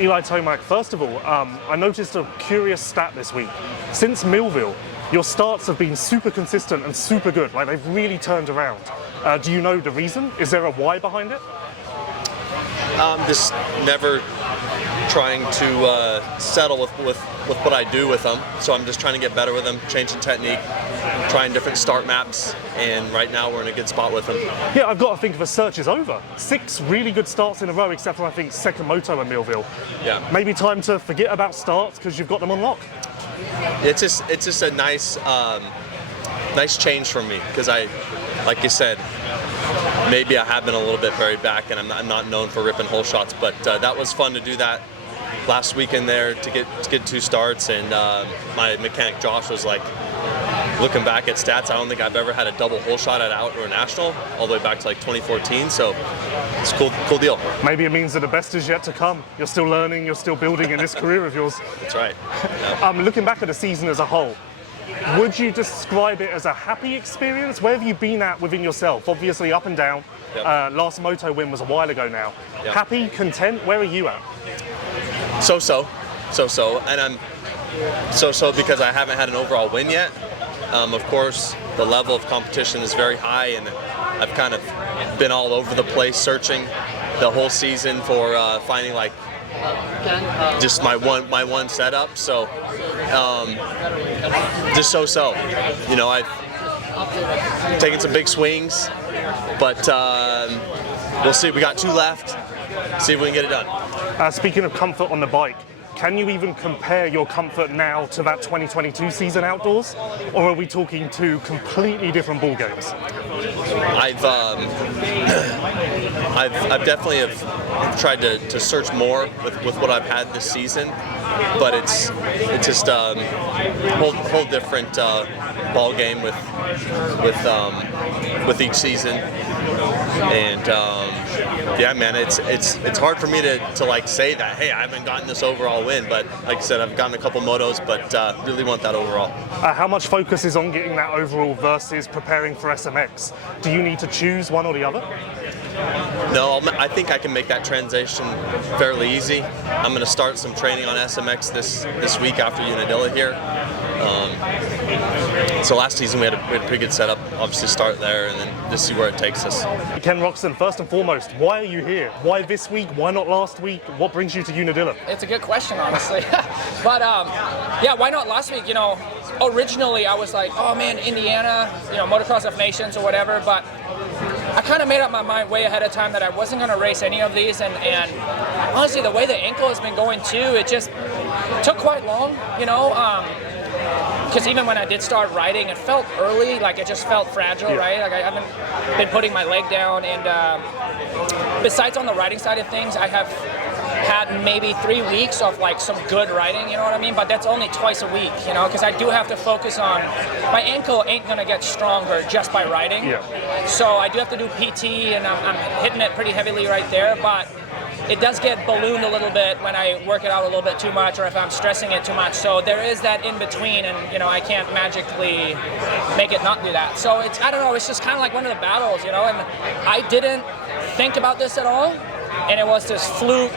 Eli Tomac, first of all, I noticed a curious stat this week. Since Millville, your starts have been super consistent and super good. Like, they've really turned around. Do you know the reason? Is there a why behind it? Just never trying to settle with what I do with them. So I'm just trying to get better with them, changing technique, trying different start maps, and right now we're in a good spot with them. Yeah, I've got to think the search is over. 6 really good starts in a row, except for, I think, second moto in Millville. Yeah. Maybe time to forget about starts because you've got them on lock. It's just a nice change for me, because like you said, maybe I have been a little bit buried back, and I'm not known for ripping hole shots, but that was fun to do that last weekend there to get 2 starts, and my mechanic Josh was like, looking back at stats, I don't think I've ever had a double hole shot at Outdoor National all the way back to like 2014, so it's a cool deal. Maybe it means that the best is yet to come. You're still learning, you're still building in this career of yours. That's right. Yeah. Looking back at the season as a whole, would you describe it as a happy experience? Where have you been at within yourself? Obviously up and down. Yep. Last moto win was a while ago now. Yep. Happy, content, where are you at? So-so, and I'm so-so because I haven't had an overall win yet. Of course, the level of competition is very high, and I've kind of been all over the place searching the whole season for finding like just my one setup. So just so. You know, I've taken some big swings, but we'll see. We got 2 left. See if we can get it done. Speaking of comfort on the bike, can you even compare your comfort now to that 2022 season outdoors, or are we talking 2 completely different ball games? I've definitely have tried to search more with what I've had this season, but it's just a whole different ball game with each season, and yeah, man, it's hard for me to like say that, hey, I haven't gotten this overall win, but like I said, I've gotten a couple motos, but really want that overall. How much focus is on getting that overall versus preparing for SMX? Do you need to choose one or the other? No, I think I can make that transition fairly easy. I'm going to start some training on SMX this week after Unadilla here. So last season we had a pretty good setup. Obviously start there and then just see where it takes us. Ken Roczen, first and foremost, why are you here? Why this week? Why not last week? What brings you to Unadilla? It's a good question, honestly. But yeah, why not last week? You know, originally I was like, oh man, Indiana, you know, Motocross of Nations or whatever, but I kind of made up my mind way ahead of time that I wasn't going to race any of these, and honestly, the way the ankle has been going too, it just took quite long, you know, because even when I did start riding, it felt early, like it just felt fragile, right? Like I haven't been putting my leg down, and besides on the riding side of things, I have had maybe 3 weeks of like some good riding, you know what I mean? But that's only twice a week, you know, because I do have to focus on, my ankle ain't gonna get stronger just by riding. Yeah. So I do have to do PT, and I'm hitting it pretty heavily right there, but it does get ballooned a little bit when I work it out a little bit too much, or if I'm stressing it too much. So there is that in between, and you know, I can't magically make it not do that. So it's, I don't know, it's just kind of like one of the battles, you know, and I didn't think about this at all, and it was this fluke,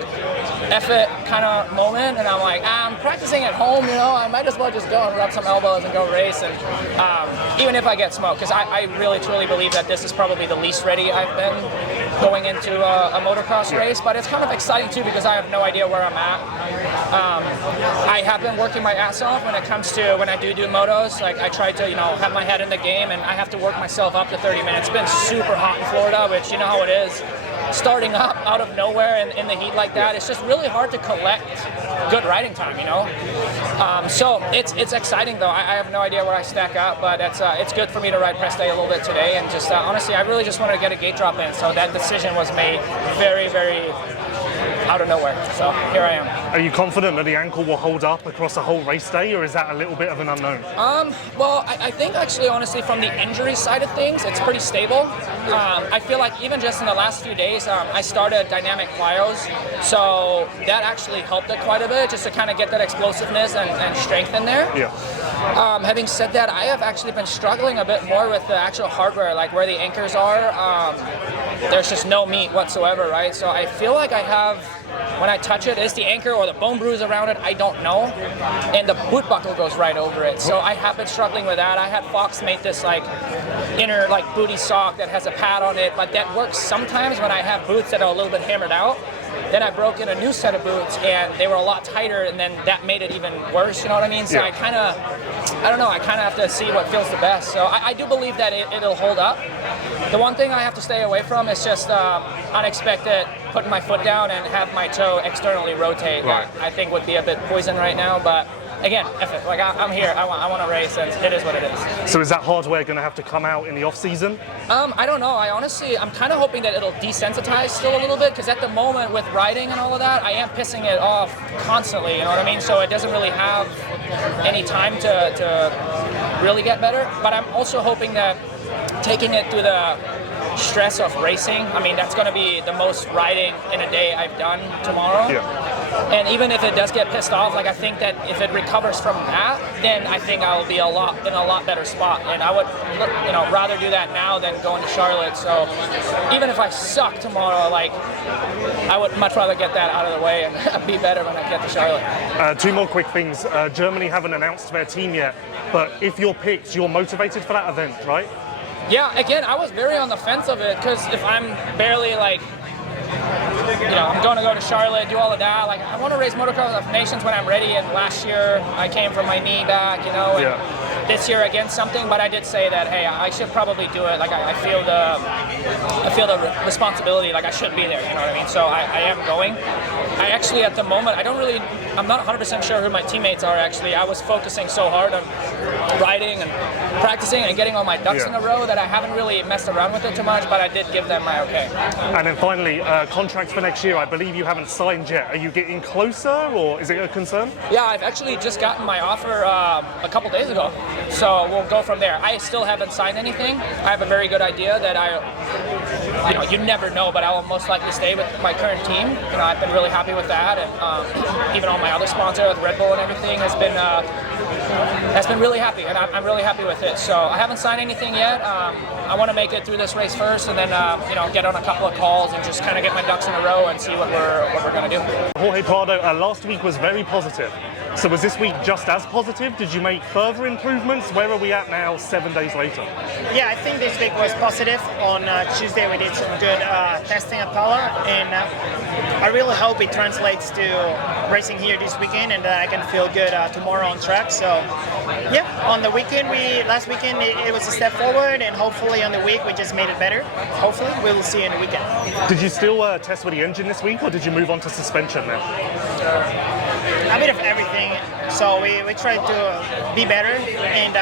effort kind of moment, and I'm like, I'm practicing at home, you know, I might as well just go and rub some elbows and go race, and even if I get smoked, because I really truly believe that this is probably the least ready I've been going into a motocross race, but it's kind of exciting too because I have no idea where I'm at. I have been working my ass off when it comes to when I do motos. Like I try to, you know, have my head in the game, and I have to work myself up to 30 minutes. It's been super hot in Florida, which you know how it is. Starting up out of nowhere in the heat like that, it's just really hard to collect good riding time, you know. So it's exciting though. I have no idea where I stack up, but it's good for me to ride press day a little bit today, and just honestly, I really just wanted to get a gate drop in. So that decision was made very, very out of nowhere. So here I am. Are you confident that the ankle will hold up across the whole race day, or is that a little bit of an unknown? Well, I think actually, honestly, from the injury side of things, it's pretty stable. I feel like even just in the last few days, I started dynamic plyos, so that actually helped it quite a bit, just to kind of get that explosiveness and strength in there. Yeah. Having said that, I have actually been struggling a bit more with the actual hardware, like where the anchors are. There's just no meat whatsoever, right? So I feel like I have when I touch it, is the anchor or the bone bruise around it, I don't know. And the boot buckle goes right over it. So I have been struggling with that. I had Fox make this like inner like booty sock that has a pad on it, but that works sometimes when I have boots that are a little bit hammered out. Then I broke in a new set of boots and they were a lot tighter, and then that made it even worse, you know what I mean? So I don't know, I kind of have to see what feels the best. So I do believe that it'll hold up. The one thing I have to stay away from is just unexpected putting my foot down and have my toe externally rotate. Right. That I think would be a bit poison right now, but again, like I'm here, I want to race, and it is what it is. So is that hardware going to have to come out in the off season? I don't know. I'm kind of hoping that it'll desensitize still a little bit, because at the moment with riding and all of that, I am pissing it off constantly, you know what I mean? So it doesn't really have any time to really get better. But I'm also hoping that taking it through the stress of racing, I mean, that's going to be the most riding in a day I've done tomorrow. Yeah. And even if it does get pissed off, like I think that if it recovers from that, then I think I'll be in a lot better spot. And I would, rather do that now than going to Charlotte. So even if I suck tomorrow, like I would much rather get that out of the way and be better when I get to Charlotte. Two more quick things. Germany haven't announced their team yet, but if you're picked, you're motivated for that event, right? Yeah, again, I was very on the fence of it, because if I'm barely like, I'm going to go to Charlotte, do all of that. Like, I want to race Motocross of Nations when I'm ready. And last year, I came from my knee back, and this year against something. But I did say that, hey, I should probably do it. Like, I feel the responsibility. Like, I should be there. You know what I mean? So I am going. I actually, at the moment, I'm not 100% sure who my teammates are. Actually, I was focusing so hard on riding and practicing and getting all my ducks in a row that I haven't really messed around with it too much. But I did give them my okay. And then finally, contracts for next year. I believe you haven't signed yet. Are you getting closer, or is it a concern? Yeah, I've actually just gotten my offer a couple days ago, so we'll go from there. I still haven't signed anything. I have a very good idea that you never know, but I will most likely stay with my current team. I've been really happy with that, and even all my other sponsor with Red Bull and everything has been really happy, and I'm really happy with it. So I haven't signed anything yet. I want to make it through this race first, and then get on a couple of calls and just kind of get my ducks in a row and see what we're going to do. Jorge Prado, last week was very positive. So was this week just as positive? Did you make further improvements? Where are we at now, 7 days later? Yeah, I think this week was positive. On Tuesday we did some good testing at Pala, and I really hope it translates to racing here this weekend, and that I can feel good tomorrow on track. So yeah, on the weekend, last weekend it was a step forward, and hopefully on the week we just made it better. Hopefully we'll see in the weekend. Did you still test with the engine this week, or did you move on to suspension now? A bit of everything. So we try to be better, and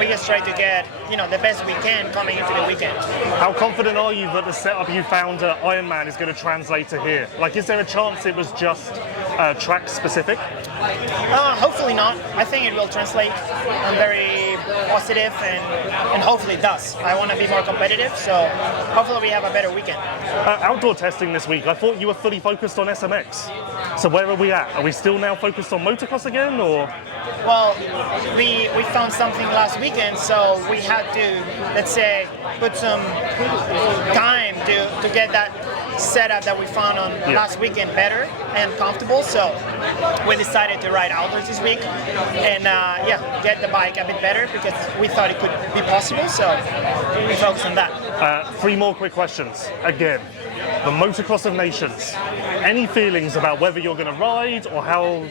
we just try to get the best we can coming into the weekend. How confident are you that the setup you found at Ironman is going to translate to here? Like, is there a chance it was just track specific? Hopefully not. I think it will translate. I'm very positive, and hopefully it does. I want to be more competitive, so hopefully we have a better weekend. Outdoor testing this week, I thought you were fully focused on SMX. So where are we at? Are we still now focused on motocross again, or? Well, we found something last weekend, so we had to, let's say, put some time to get that setup that we found on last weekend better and comfortable. So we decided to ride outdoors this week and get the bike a bit better, because we thought it could be possible. So we focused on that. 3 more quick questions. Again, the Motocross of Nations. Any feelings about whether you're going to ride, or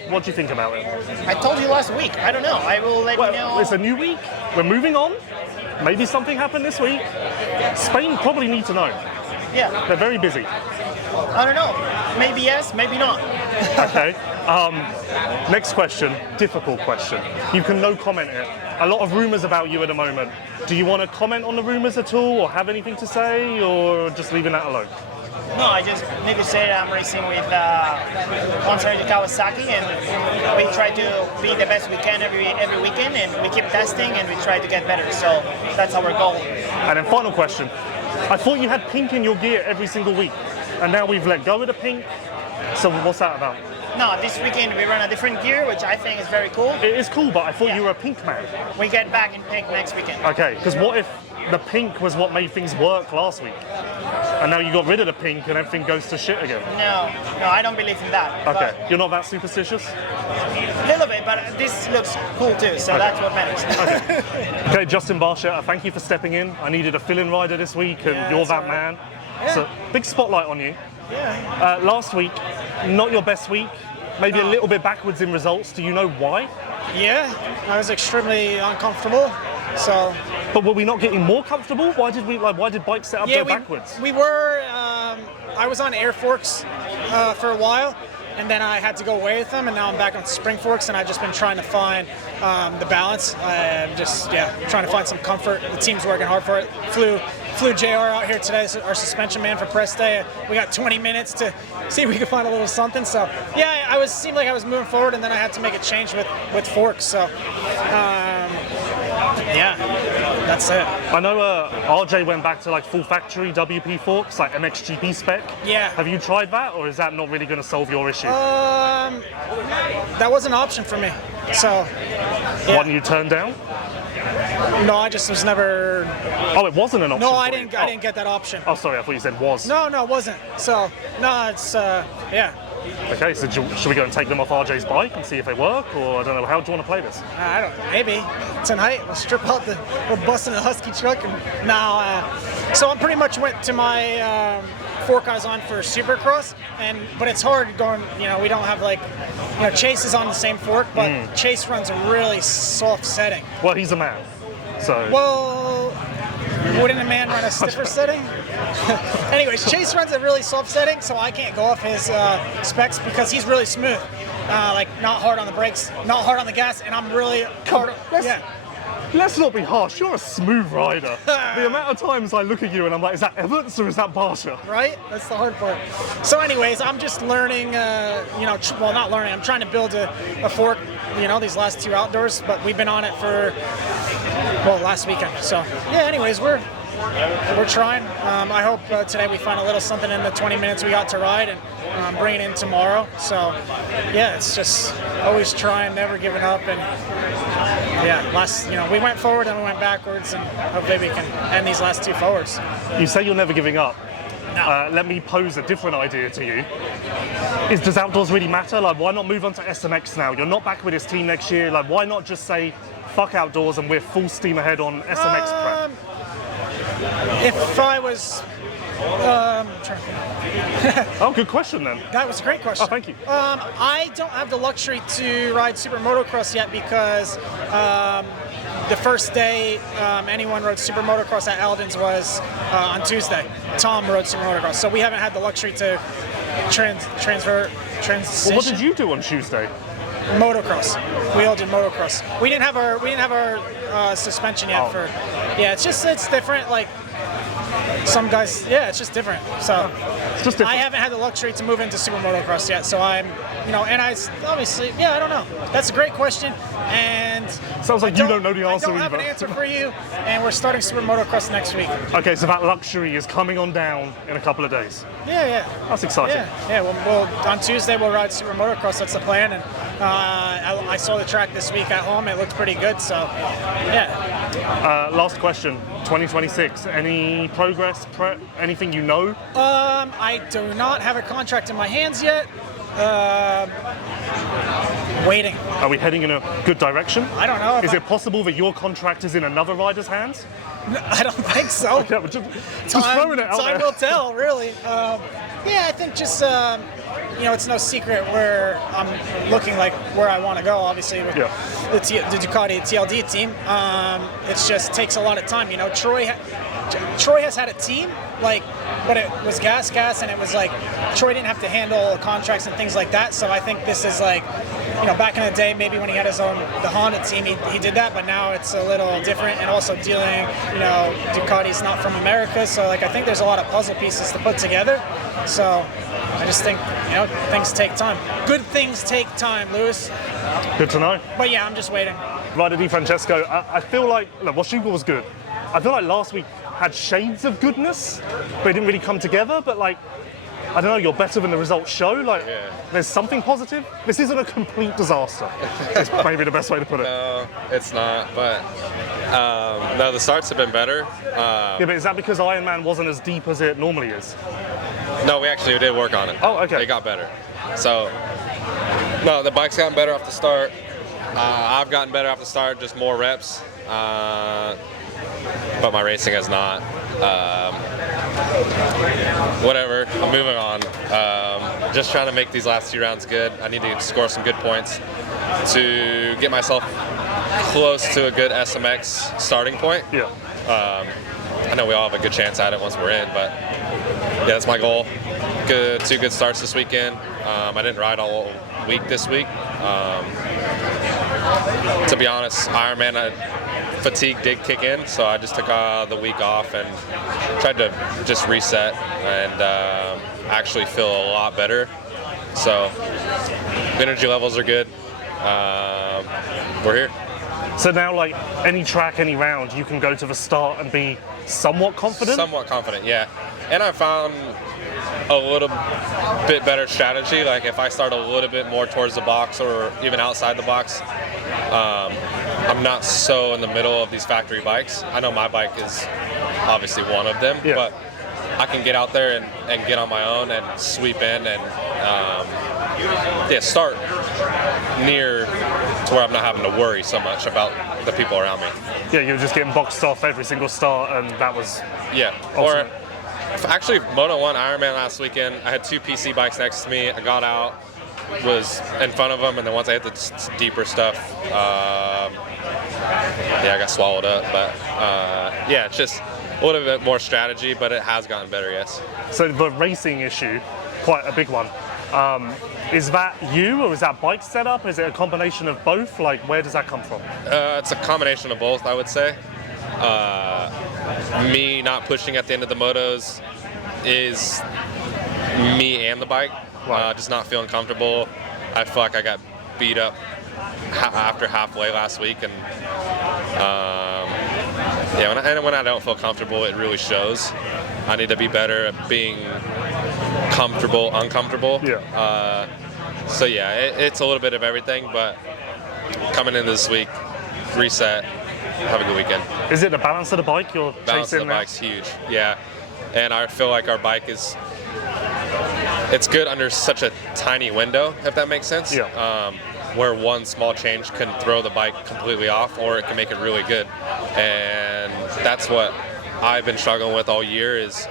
what do you think about it? I told you last week. I don't know. I will let you know. It's a new week. We're moving on. Maybe something happened this week. Spain probably need to know. Yeah. They're very busy. I don't know. Maybe yes, maybe not. Okay. Next question. Difficult question. You can no comment it. A lot of rumours about you at the moment. Do you want to comment on the rumours at all, or have anything to say, or just leaving that alone? No, I just need to say that I'm racing with Monster Energy Kawasaki, and we try to be the best we can every weekend, and we keep testing and we try to get better. So that's our goal. And then final question. I thought you had pink in your gear every single week, and now we've let go of the pink. So what's that about? No, this weekend we run a different gear, which I think is very cool. It is cool, but I thought you were a pink man. We get back in pink next weekend. Okay, because what if the pink was what made things work last week. And now you got rid of the pink and everything goes to shit again. No, I don't believe in that. Okay, you're not that superstitious? A little bit, but this looks cool too, so that's what matters. Okay, Justin Barcia, thank you for stepping in. I needed a fill-in rider this week, and you're that man. Yeah. So, big spotlight on you. Yeah. Last week, not your best week, maybe a little bit backwards in results. Do you know why? Yeah, I was extremely uncomfortable. So. But were we not getting more comfortable? Why did bike setup go backwards? We were. I was on air forks for a while, and then I had to go away with them, and now I'm back on spring forks, and I've just been trying to find the balance. I'm just trying to find some comfort. The team's working hard for it. Flew JR out here today, our suspension man for press day. We got 20 minutes to see if we could find a little something. So yeah, seemed like I was moving forward, and then I had to make a change with forks. So yeah, that's it. I know RJ went back to like full factory WP forks, like MXGP spec. Yeah. Have you tried that, or is that not really going to solve your issue? That was an option for me. So. Yeah. One you turned down? No, I just was never. Oh, it wasn't an option. No, I didn't get that option. Oh, sorry, I thought you said was. No, it wasn't. So, no, it's yeah. Okay, so should we go and take them off RJ's bike and see if they work, or I don't know, how do you want to play this? I don't. Maybe tonight we'll strip out we're busting a Husky truck and now. So I pretty much went to my fork I was on for Supercross, but it's hard going. We don't have Chase is on the same fork, but Chase runs a really soft setting. Well, he's a man, so. Well, wouldn't a man run a stiffer setting? Anyways, Chase runs a really soft setting, so I can't go off his specs because he's really smooth. Not hard on the brakes, not hard on the gas, and I'm really hard. Let's not be harsh. You're a smooth rider. The amount of times I look at you and I'm like, is that Everts or is that Barcia? Right? That's the hard part. So anyways, I'm just learning, not learning. I'm trying to build a fork, these last two outdoors, but we've been on it for, last weekend. So, yeah, anyways, we're trying. I hope today we find a little something in the 20 minutes we got to ride and bring it in tomorrow. So, yeah, it's just always trying, never giving up. And, we went forward and we went backwards, and hopefully we can end these last two forwards. You say you're never giving up. No. Let me pose a different idea to you. Does outdoors really matter? Why not move on to SMX now? You're not back with this team next year. Why not just say, fuck outdoors and we're full steam ahead on SMX prep? If I was... Oh, good question then. That was a great question. Oh, thank you. I don't have the luxury to ride Super Motocross yet because the first day anyone rode Super Motocross at Eldon's was on Tuesday. Tom rode Super Motocross, so we haven't had the luxury to transition. Well, what did you do on Tuesday? Motocross. We all did motocross. We didn't have our suspension yet for. Yeah, it's different. Some guys, it's just different. So it's just different. I haven't had the luxury to move into Super Motocross yet. So I'm, and I obviously, I don't know. That's a great question, and sounds like you don't know the answer either. I don't have an answer for you, and we're starting Super Motocross next week. Okay, so that luxury is coming on down in a couple of days. Yeah. That's exciting. Yeah. We'll on Tuesday we'll ride Super Motocross. That's the plan, and I saw the track this week at home. It looked pretty good. So, yeah. Last question. 2026. Any progress? Anything you know? I do not have a contract in my hands yet. Waiting. Are we heading in a good direction? I don't know. Is it possible that your contract is in another rider's hands? No, I don't think so. Okay, just throwing it out there. Time will tell, really. I think just it's no secret where I'm looking where I want to go. Obviously, with the Ducati TLD team, it just takes a lot of time. Troy has had a team, but it was gas, and it was Troy didn't have to handle contracts and things like that. So I think this is back in the day, maybe when he had the Honda team, he did that, but now it's a little different. And also dealing, Ducati's not from America, so I think there's a lot of puzzle pieces to put together. So I just think, things take time. Good things take time, Lewis. Good to know. But yeah, I'm just waiting. Ryder DiFrancesco, I feel Washougal was good. I feel like last week had shades of goodness, but it didn't really come together. But I don't know, you're better than the results show. There's something positive. This isn't a complete disaster. It's maybe the best way to put it. No, it's not. But No, the starts have been better. Yeah, but is that because Ironman wasn't as deep as it normally is? No, we actually did work on it. Oh, okay. It got better. So, no, the bike's gotten better off the start. I've gotten better off the start, just more reps. But my racing has not. Whatever, I'm moving on. Just trying to make these last 2 rounds good. I need to score some good points to get myself close to a good SMX starting point. Yeah. I know we all have a good chance at it once we're in, but yeah, that's my goal. 2 good starts this weekend. I didn't ride all week this week. To be honest, Ironman fatigue did kick in, so I just took the week off and tried to just reset and actually feel a lot better. So the energy levels are good. We're here. So now, like, any track, any round, you can go to the start and be somewhat confident? Somewhat confident, yeah. And I found a little bit better strategy. Like, if I start a little bit more towards the box or even outside the box, I'm not so in the middle of these factory bikes. I know my bike is obviously one of them, yeah. But I can get out there and get on my own and sweep in and start near to where I'm not having to worry so much about the people around me. Yeah, you were just getting boxed off every single start, and that was Or actually, Moto 1 Ironman last weekend, I had 2 PC bikes next to me. I got out, was in front of them, and then once I hit the deeper stuff, I got swallowed up. But it's just a little bit more strategy, but it has gotten better, yes. So the racing issue, quite a big one. Is that you, or is that bike setup? Is it a combination of both? Like, where does that come from? It's a combination of both, I would say. Me not pushing at the end of the motos is me and the bike. Right. Just not feeling comfortable. I feel like I got beat up after halfway last week, and when I don't feel comfortable, it really shows. I need to be better at being comfortable, uncomfortable. Yeah. It's a little bit of everything, but coming in this week, reset, have a good weekend. Is it the balance of the bike you're Balance chasing of the now? bike's huge, yeah. And I feel like our bike it's good under such a tiny window, if that makes sense. Yeah. Where one small change can throw the bike completely off, or it can make it really good. And that's what I've been struggling with all year is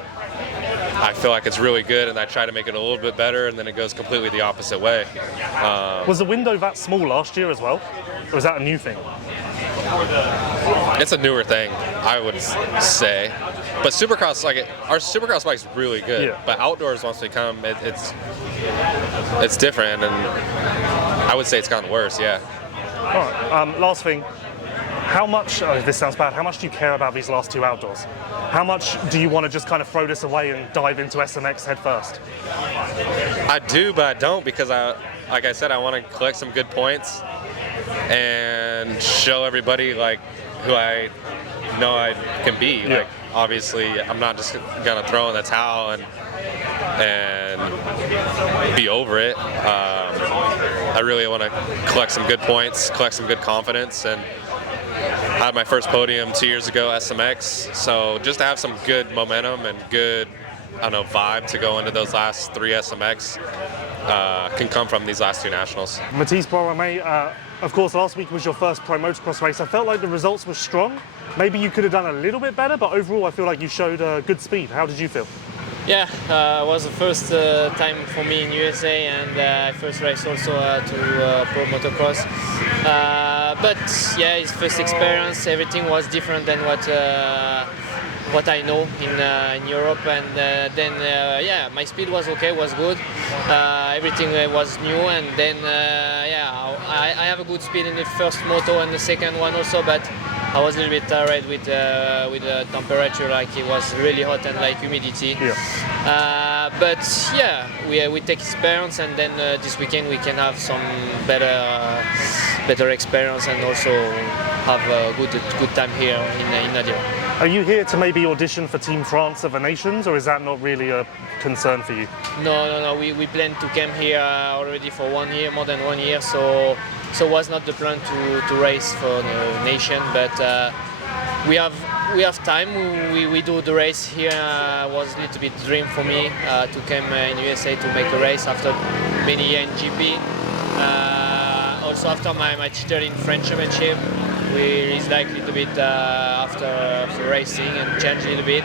I feel like it's really good, and I try to make it a little bit better, and then it goes completely the opposite way. Was the window that small last year as well? Or was that a new thing? It's a newer thing, I would say. But Supercross, our Supercross bike's really good. Yeah. But outdoors, once we come, it's different, and I would say it's gotten worse. Yeah. All right. Last thing. How much? This sounds bad. How much do you care about these last 2 outdoors? How much do you want to just kind of throw this away and dive into SMX head first? I do, but I don't, because like I said, I want to collect some good points and show everybody who I know I can be. Yeah. Obviously, I'm not just gonna throw in the towel and be over it. I really want to collect some good points, collect some good confidence, and I had my first podium 2 years ago, SMX. So just to have some good momentum and good, vibe to go into those last 3 SMX can come from these last 2 nationals. Mathys Boisrame, of course, last week was your first pro motocross race. I felt like the results were strong. Maybe you could have done a little bit better, but overall I feel like you showed good speed. How did you feel? Yeah, it was the first time for me in USA, and first race also to pro motocross. But yeah, his first experience, everything was different than what I know in Europe, and then my speed was okay, was good. Everything was new, and then I have a good speed in the first moto and the second one also, but I was a little bit tired with the temperature, like it was really hot and like humidity. Yeah. But yeah, we take experience, and then this weekend we can have some better experience and also have a good time here in Unadilla. Are you here to maybe audition for Team France of the Nations, or is that not really a concern for you? No. We plan to come here already for 1 year, more than 1 year. So was not the plan to race for the nation, but we have time. We do the race here. Was a little bit dream for me to come in USA to make a race after many years in GP. Also after my teacher in French Championship, we is like a little bit after racing and change a little bit,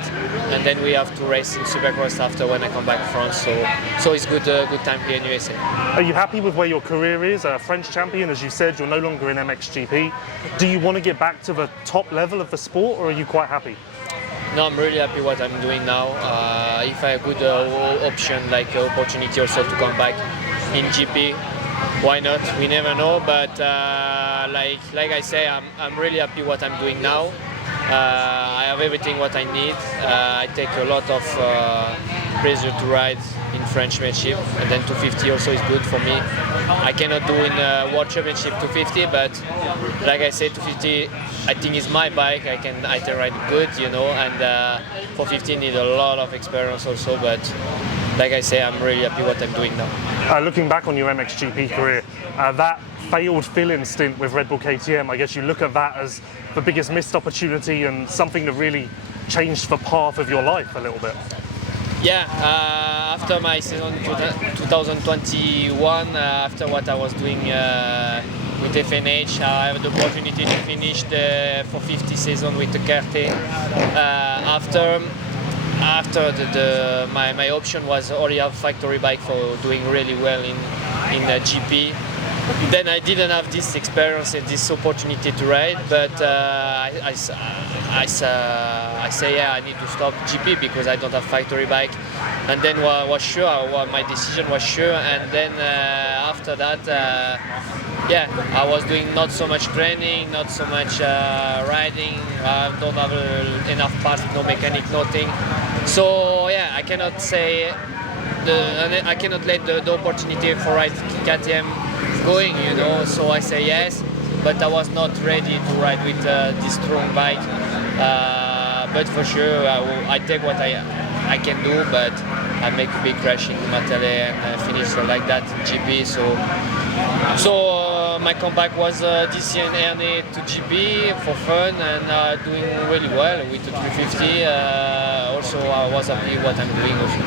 and then we have to race in Supercross after when I come back from France. So it's good time here in USA. Are you happy with where your career is? French champion, as you said, you're no longer in MXGP. Do you want to get back to the top level of the sport, or are you quite happy? No, I'm really happy what I'm doing now. If I have a good option, like opportunity also to come back in GP, why not? We never know, but like I say, I'm really happy what I'm doing now. I have everything what I need. I take a lot of pleasure to ride in French Championship, and then 250 also is good for me. I cannot do in World Championship 250, but like I said, 250 I think is my bike. I can ride good, you know, and 450 need a lot of experience also, but like I say, I'm really happy what I'm doing now. Looking back on your MXGP career, that failed fill-in stint with Red Bull KTM, I guess you look at that as the biggest missed opportunity and something that really changed the path of your life a little bit. Yeah, after my season 2021, after what I was doing with FNH, I had the opportunity to finish the 450 season with the KRT. After my option was already have factory bike for doing really well in GP. Then I didn't have this experience and this opportunity to ride, but I say yeah, I need to stop GP because I don't have factory bike. And then was sure, my decision was sure. And then after that, yeah, I was doing not so much training, not so much riding. I don't have enough parts, no mechanic, nothing. So yeah, I cannot say I cannot let the opportunity for ride KTM going, you know. So I say yes, but I was not ready to ride with this strong bike. But for sure, I take what I can do, but I make a big crash in Matale and finish like that in GP. So my comeback was this year in Erne to GP for fun and doing really well with the 350. Also, I was happy what I'm doing also.